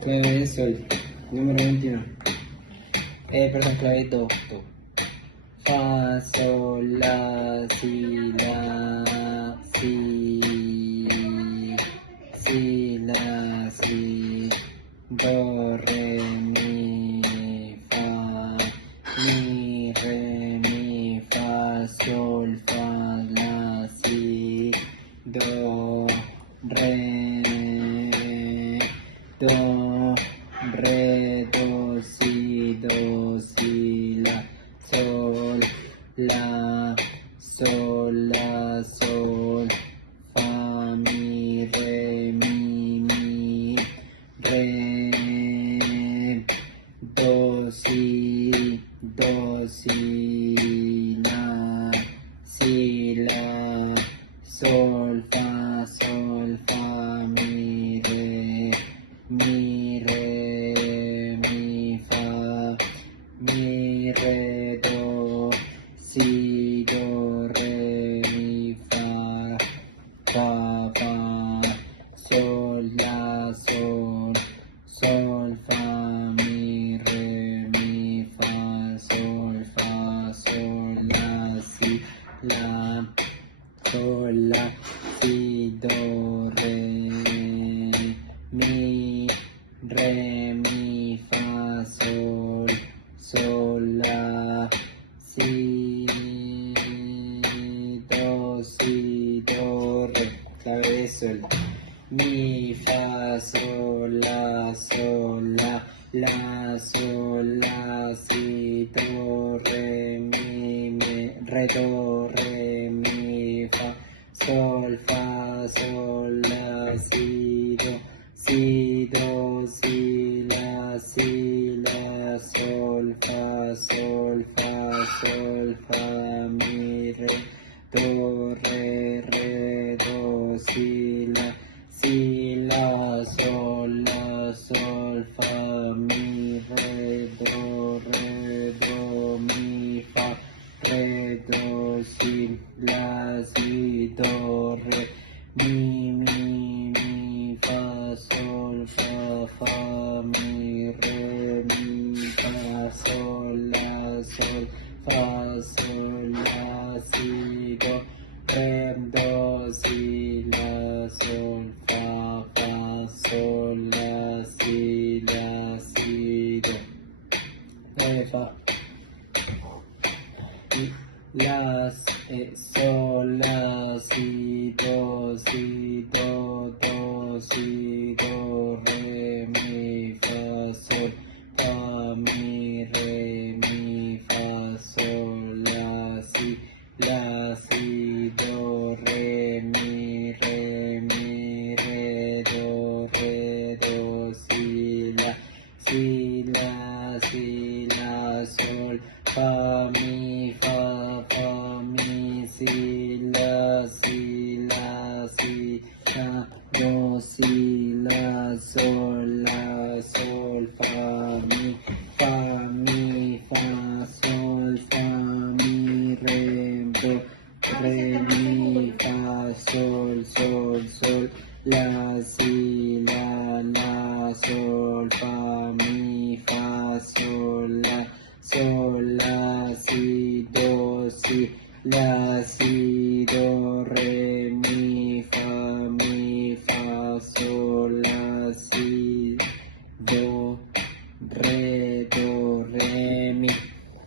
clave sol, número 21. Perdón, clave do. Fa, sol, la, si, la, si, do, re, mi, fa, mi, re, mi, fa, sol, fa, la, si, do, re, do, si, la, sol, la, sol, fa, mi, re, re, do, si, la, sol, fa, mi, re, fa, mi, re, do, si, do, re, mi, fa, sol, la, sol, fa, mi, re, mi, fa, sol, la, si, sol, la, si, do, re, mi, fa, sol, la, si, do, re, clave de sol, mi, fa, sol, la, sol, la, si, do, re, re, do, re, mi, fa, sol, la, si, do, la, sol, fa, mi, re, do, si, la, sol, fa, mi, re, do, mi, fa, re, do, si, la, do, re, mi, fa, sol, fa, mi, re, mi, fa, sol, la, fa, sol, la, si, do, re, do, si, la, sol, fa, sol, la, si, do, re, fa, la, sol, la, si, do, re, mi, fa, sol, fa, mi, re, mi, fa, sol, la, si, do, re, mi, do, si, la, sol, fa, mi, si, la, do, si, la, sol, fa, mi, fa, sol, fa, mi, re, do, re, mi, fa, sol, la, si, la, sol, fa,